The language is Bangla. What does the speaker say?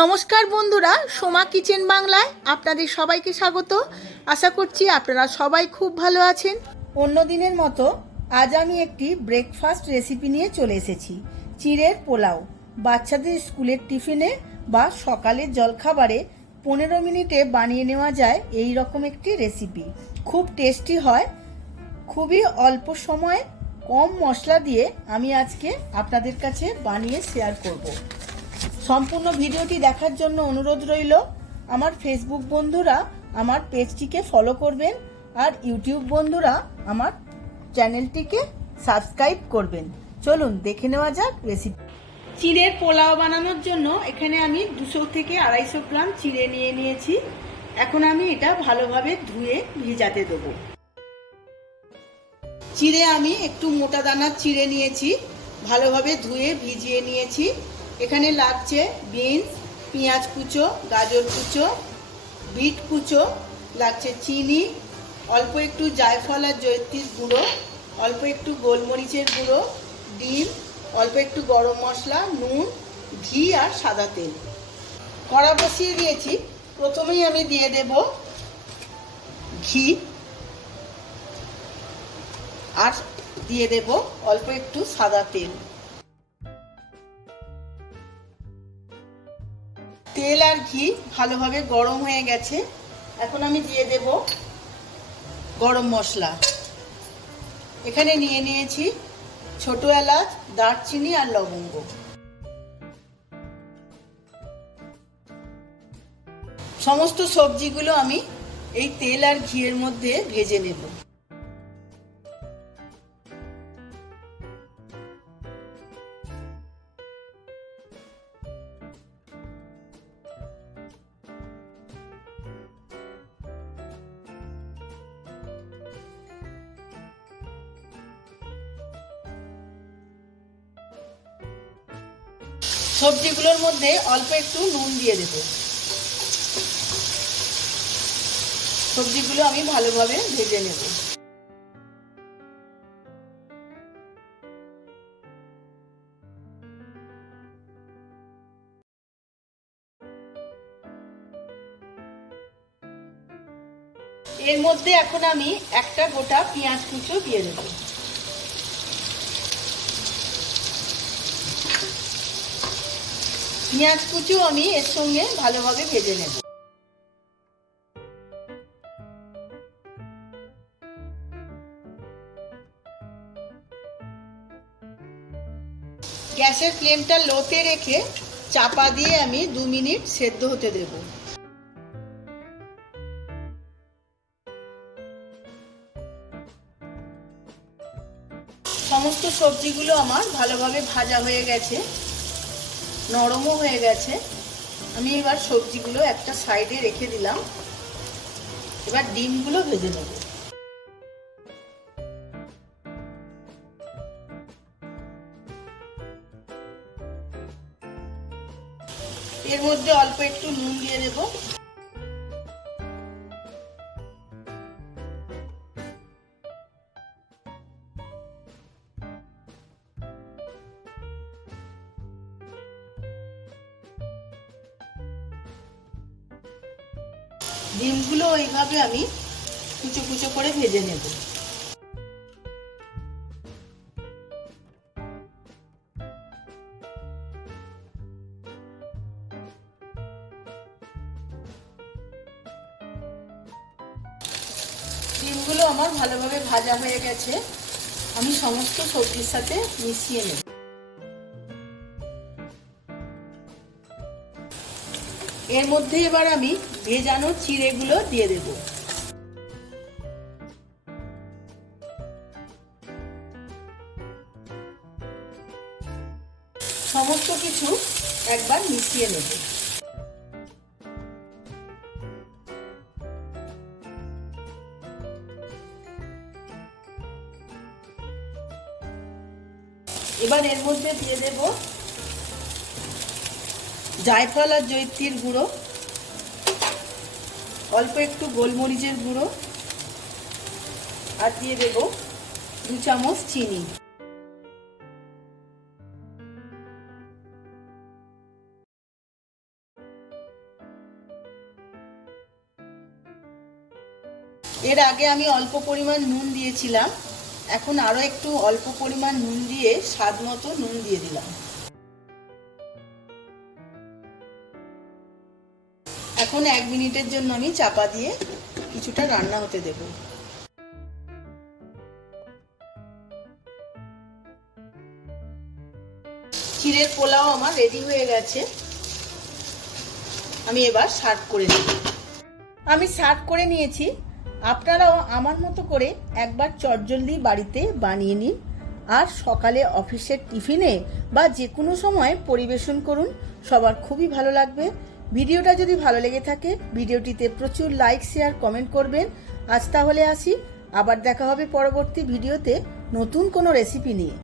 নমস্কার বন্ধুরা, সোমা কিচেন বাংলায় আপনাদের সবাইকে স্বাগত। আশা করছি আপনারা সবাই খুব ভালো আছেন। অন্য দিনের মতো আজ আমি একটি ব্রেকফাস্ট রেসিপি নিয়ে চলে এসেছি, চিড়ের পোলাও। বাচ্চাদের স্কুলের টিফিনে বা সকালের জলখাবারে পনেরো মিনিটে বানিয়ে নেওয়া যায় এই রকম একটি রেসিপি খুব টেস্টি হয়, খুবই অল্প সময়ে কম মশলা দিয়ে আমি আজকে আপনাদের কাছে বানিয়ে শেয়ার করব। সম্পূর্ণ ভিডিওটি দেখার জন্য অনুরোধ রইল। আমার ফেসবুক বন্ধুরা আমার পেজটিকে ফলো করবেন আর ইউটিউব বন্ধুরা আমার চ্যানেলটিকে সাবস্ক্রাইব করবেন। চলুন, দেখে নেওয়া যাক রেসিপি চিড়ের পোলাও বানানোর জন্য এখানে আমি দুশো থেকে আড়াইশো গ্রাম চিড়ে নিয়ে নিয়েছি। এখন আমি এটা ভালোভাবে ধুয়ে ভিজাতে দেবো। চিড়ে আমি একটু মোটা দানার চিড়ে নিয়েছি। ভালোভাবে ধুয়ে ভিজিয়ে নিয়েছি। এখানে লাগছে বিনস, পেঁয়াজ কুচো, গাজর কুচো, বিট কুচো, লাগছে চিনি, অল্প একটু জায়ফল আর জৈত্রীর গুঁড়ো, অল্প একটু গোলমরিচের গুঁড়ো, ডিম, অল্প একটু গরম মশলা, নুন, ঘি আর সাদা তেল। কড়া বসিয়ে দিয়েছি। প্রথমেই আমি দিয়ে দেব ঘি আর দিয়ে দেব অল্প একটু সাদা তেল। তেল আর ঘি ভালোভাবে গরম হয়ে গেছে। এখন আমি দিয়ে দেব গরম মশলা। এখানে নিয়ে নিয়েছি ছোট এলাচ, দারচিনি আর লবঙ্গ। সমস্ত সবজিগুলো আমি এই তেল আর ঘিয়ের মধ্যে ভেজে নেব। সবজিগুলোর মধ্যে অল্প একটু নুন দিয়ে দেব। সবজিগুলো আমি ভালোভাবে ভেজে নেব। এর মধ্যে এখন আমি একটা গোটা পেঁয়াজ কুচো দিয়ে দেবো। পেঁয়াজ কুচু আমি এর সঙ্গে ভালোভাবে ভেজে নেব। গ্যাসের ফ্লেমটা লোতে রেখে চাপা দিয়ে আমি দু মিনিট সেদ্ধ হতে দেব। সমস্ত সবজিগুলো আমার ভালোভাবে ভাজা হয়ে গেছে। নরমও হয়ে গেছে। আমি এবার সবজিগুলো একটা সাইডে রেখে দিলাম। এবার ডিমগুলো ভেজে নেব। এর মধ্যে অল্প একটু নুন দিয়ে দেব। ডিমগুলো ওইভাবে আমি কুচো কুচো করে ভেজে নেব। ডিমগুলো আমার ভালোভাবে ভাজা হয়ে গেছে। আমি সমস্ত সবজির সাথে মিশিয়ে নেব। এর মধ্যে এবার আমি ভেজানো চিড়েগুলো দিয়ে দেব। সমস্ত কিছু একবার মিশিয়ে নেব। এবার এর মধ্যে দিয়ে দেব জায়ফল আর জৈত্রীর গুঁড়ো, অল্প একটু গোলমরিচের গুঁড়ো, আর দিয়ে দেব দু চামচ চিনি। এর আগে আমি অল্প পরিমাণ নুন দিয়েছিলাম, এখন আরও একটু অল্প পরিমাণ নুন দিয়ে স্বাদ মতো নুন দিয়ে দিলাম। এখন এক মিনিটের জন্য আমি চাপা দিয়ে কিছুটা রান্না হতে দেব। ক্ষীরের পোলাও আমার রেডি হয়ে গেছে। আমি এবার সার্ভ করে নিই আমি সার্ভ করে নিয়েছি। আপনারাও আমার মতো করে একবার চটজলদি বাড়িতে বানিয়ে নিন আর সকালে অফিসের টিফিনে বা যে কোনো সময় পরিবেশন করুন। সবার খুবই ভালো লাগবে। ভিডিওটা যদি ভালো লেগে থাকে, ভিডিওটিতে প্রচুর লাইক শেয়ার কমেন্ট করবেন। আজ তাহলে আসি। আবার দেখা হবে পরবর্তী ভিডিওতে নতুন কোনো রেসিপি নিয়ে।